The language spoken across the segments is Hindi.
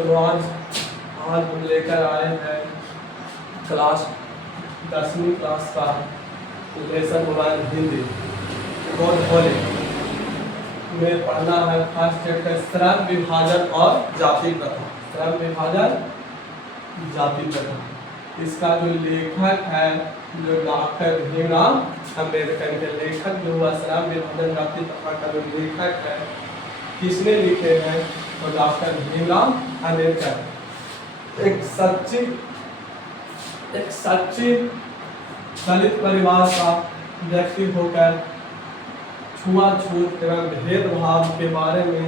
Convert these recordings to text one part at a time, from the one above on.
चलो आज हम लेकर आए हैं क्लास 10वीं क्लास का लेसन मोबाइल हिंदी बहुत भोले में पढ़ना है। फर्स्ट चैप्टर श्रम विभाजन और जाति प्रथा। श्रम विभाजन जाति प्रथा, इसका जो लेखक है जो डॉक्टर भीमराव अम्बेडकर के लेखक जो हुआ श्रम विभाजन जाति प्रथा का जो लेखक है किसने लिखे हैं तो डॉक्टर भीमराव अम्बेडकर। एक सच्ची दलित परिवार का व्यक्ति होकर छुआछूत एवं भेदभाव के बारे में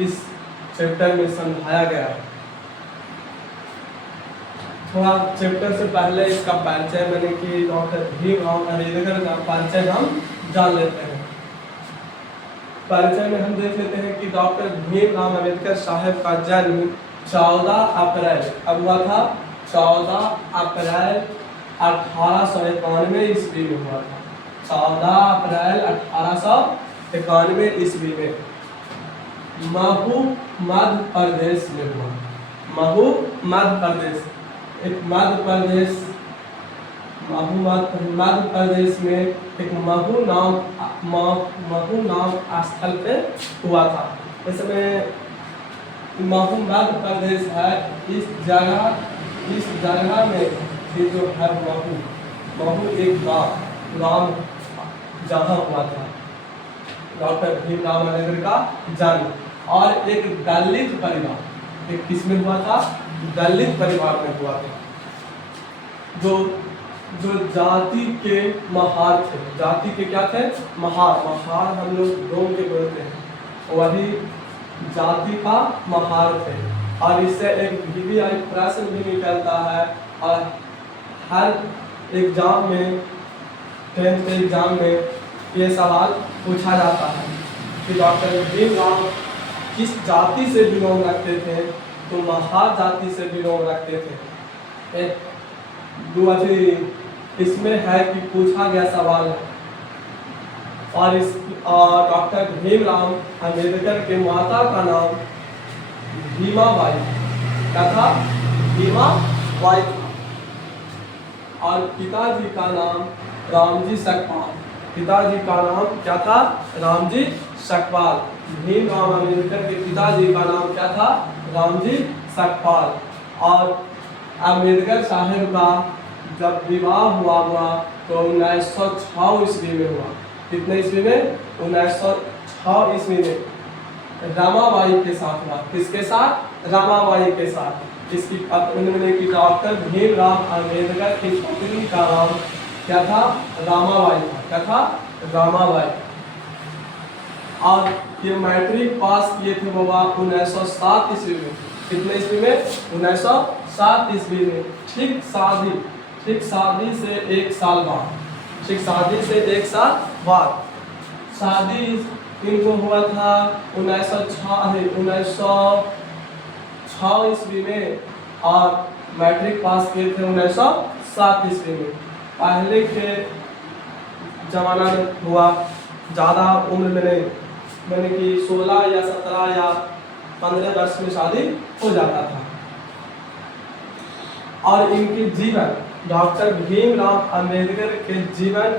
इस चैप्टर में समझाया गया है। थोड़ा चैप्टर से पहले इसका परिचय मैंने कि डॉक्टर भीमराव अम्बेडकर का परिचय हम जान लेते हैं। परिचय में हम देख लेते हैं कि डॉक्टर भीमराव अम्बेडकर साहब का जन्म 14 अप्रैल अब हुआ था 14 अप्रैल 1891 ईस्वी में हुआ था। 14 अप्रैल 1891 ईस्वी में महू मध्य प्रदेश में हुआ। महू मध्य प्रदेश एक मध्य प्रदेश में एक महू नाम स्थल पे हुआ था। इसमें महू मध्य प्रदेश है। इस जगह में ये जो है महू एक गाँव जहाँ हुआ था डॉक्टर भीमराव अम्बेडकर का जन्म। और एक दलित परिवार एक किसमें हुआ था दलित परिवार में हुआ था जो जाति के महार थे। जाति के क्या थे महार हम लोग डोम के बोलते हैं, वही जाति का महार थे। और इससे एक VVI प्रश्न भी निकलता है और हर एग्जाम में 10th के एग्जाम में ये सवाल पूछा जाता है कि डॉक्टर भीमराव किस जाति से बिलोंग रखते थे तो महार जाति से बिलोंग रखते थे। इसमें है कि पूछा गया सवाल है। और इस डॉक्टर भीमराव अम्बेडकर के माता का नाम भीमाबाई क्या था भीमाबाई था। और पिताजी का नाम रामजी सकपाल। पिताजी का नाम क्या था रामजी सकपाल। भीमराव अम्बेडकर के पिताजी का नाम क्या था रामजी सकपाल। और अम्बेडकर साहब का जब विवाह हुआ तो 1906 ईस्वी में हुआ। कितने ईस्वी में 1906 ईस्वी में रमाबाई के साथ हुआ। किसके साथ रमाबाई के साथ। इसकी उन्होंने की डॉक्टर भीमराव अम्बेडकर की पत्नी का नाम क्या था रमाबाई था। क्या था रमाबाई। और ये मैट्रिक पास किए थे बाबा 1907 ईस्वी में। कितने ईस्वी में 1907 ईस्वी में। ठीक शादी से एक साल बाद शादी इनको हुआ था 1906 ईस्वी में। और मैट्रिक पास किए थे 1907 ईस्वी में। पहले के जमाना में हुआ ज़्यादा उम्र में नहीं, मैंने कि 16 या 17 या 15 वर्ष में शादी हो जाता था। और इनके जीवन डॉक्टर भीमराव अम्बेडकर के जीवन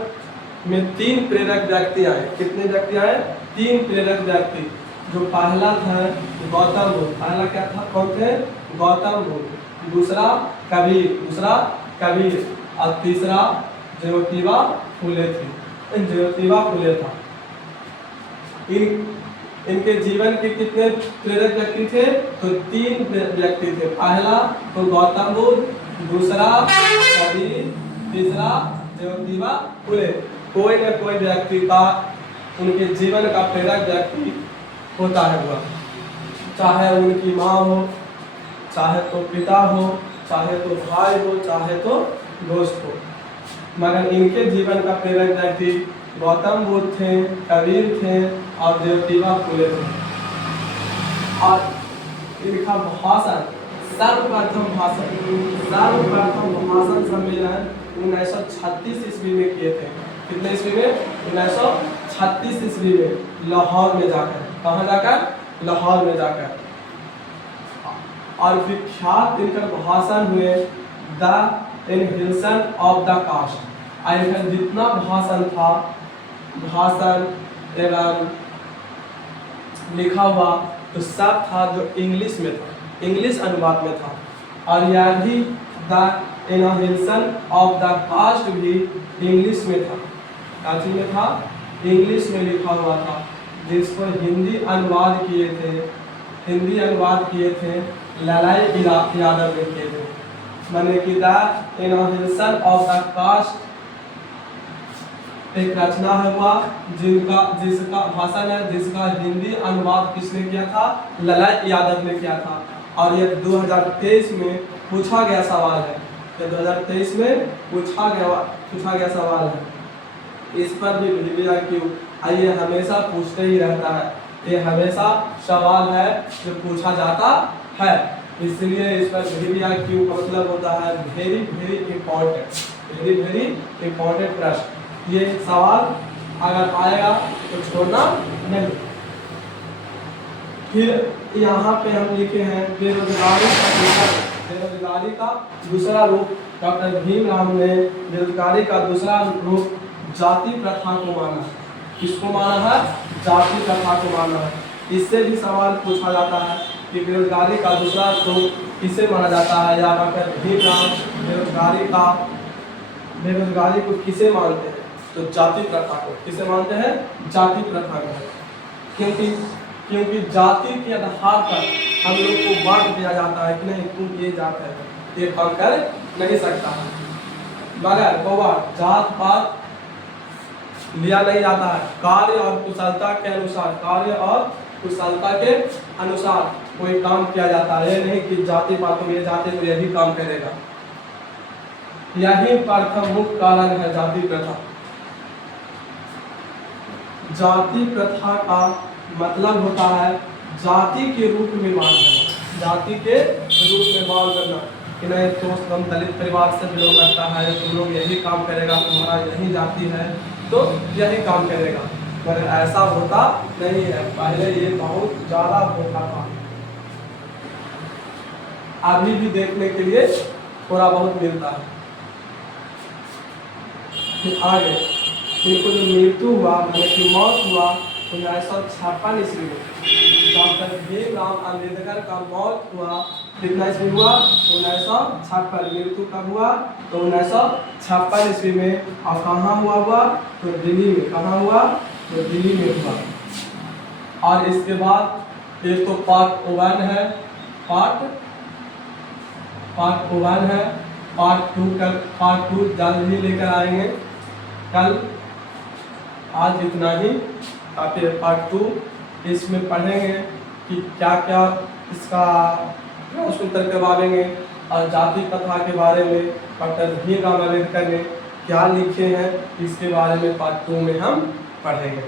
में 3 प्रेरक व्यक्ति आए। कितने व्यक्ति आए 3 प्रेरक व्यक्ति। जो पहला था गौतम बुद्ध। पहला क्या था कौन थे गौतम बुद्ध। दूसरा कबीर और तीसरा ज्योतिबा फुले था। इनके जीवन के कितने प्रेरक व्यक्ति थे तो 3 व्यक्ति थे। पहला तो गौतम बुद्ध, दूसरा कबीर, तीसरा ज्योतिबा फुले। कोई न कोई व्यक्ति का उनके जीवन का प्रेरक व्यक्ति होता है हुआ। चाहे उनकी माँ हो, चाहे तो पिता हो, चाहे तो भाई हो, चाहे तो दोस्त हो। मगर इनके जीवन का प्रेरक व्यक्ति गौतम बुद्ध थे, कबीर थे और ज्योतिबा फुले थे। और इनका सर्वप्रथम भाषण सम्मेलन 1936 ईस्वी में किए थे। कितने ईस्वी में 1936 ईस्वी में लाहौर में जाकर। कहाँ जाकर लाहौर में जाकर। और विख्यात इनका भाषण हुए the inheritance of the caste. इनका जितना भाषण था, भाषण एवं लिखा हुआ तो सब था जो इंग्लिश में था, इंग्लिश अनुवाद में था। और यह भी the inheritance of the caste भी इंग्लिश में था। काची में था? इंग्लिश में लिखा हुआ था, जिसको हिंदी अनुवाद किए थे, हिंदी अनुवाद किए थे ललाई यादव ने किए थे। माने कि the inheritance of the caste एक रचना हुआ जिसका भाषण है, जिसका हिंदी अनुवाद किसने किया था? ललाई यादव ने किया था। और यह 2023 में पूछा गया सवाल है, ये 2023 में पूछा गया सवाल है। इस पर भी VVIQ आइए हमेशा पूछते ही रहता है, ये हमेशा सवाल है जो पूछा जाता है, इसलिए इस पर VVIQ का मतलब होता है very very important, very very important प्रश्न। ये सवाल अगर आएगा तो छोड़ना नहीं। फिर यहाँ पे हम लिखे हैं बेरोजगारी का दूसरा, बेरोजगारी का दूसरा रूप। डॉक्टर भीमराव ने बेरोजगारी का दूसरा रूप जाति प्रथा को माना। किसको माना है? जाति प्रथा को माना है। इससे भी सवाल पूछा जाता है कि बेरोजगारी का दूसरा रूप किसे माना जाता है, या डॉक्टर भीमराव बेरोजगारी को किसे मानते हैं? तो जाति प्रथा को। किसे मानते हैं? जाति प्रथा को। क्योंकि जाति के आधार पर हम लोग को बांट दिया जाता है कि नहीं तुम ये जात है, ये काम कर नहीं सकता है। मगर बाबा जात पात लिया नहीं जाता है, कार्य और कुशलता के अनुसार, कार्य और कुशलता के अनुसार कोई काम किया जाता है। ये नहीं कि जाति पात में ये जाति तो यही काम करेगा। यही प्रथम मुख्य कारण है जाति प्रथा। जाति प्रथा का मतलब होता है जाति के रूप में मान करना, जाति के रूप में मान करना कि नहीं तो हम दलित परिवार से बिलोंग करता है, तुम लोग यही काम करेगा, तुम्हारा यही जाति है तो यही काम करेगा। मगर ऐसा होता नहीं है, पहले ये बहुत ज़्यादा होता था, अभी भी देखने के लिए थोड़ा बहुत मिलता है। फिर आगे इनको जो मृत्यु हुआ, मतलब कि मौत हुआ 1956 ईस्वी में। डॉक्टर भीमराव अम्बेडकर का मौत हुआ कितना ईस्वी हुआ? 1956। मृत्यु कब हुआ? तो 1956 ईस्वी में। और कहाँ हुआ? तो दिल्ली में। कहाँ हुआ? तो दिल्ली में हुआ। और इसके बाद एक तो पार्ट 1 है, पार्ट 1 है, पार्ट 2 जल्द ही लेकर आएंगे कल। आज इतना ही। फिर पार्ट 2 इसमें पढ़ेंगे कि क्या क्या इसका प्रश्न उत्तर करवाएंगे, और जाति प्रथा के बारे में डॉक्टर भीमराव अम्बेडकर ने क्या लिखे हैं इसके बारे में पार्ट 2 में हम पढ़ेंगे।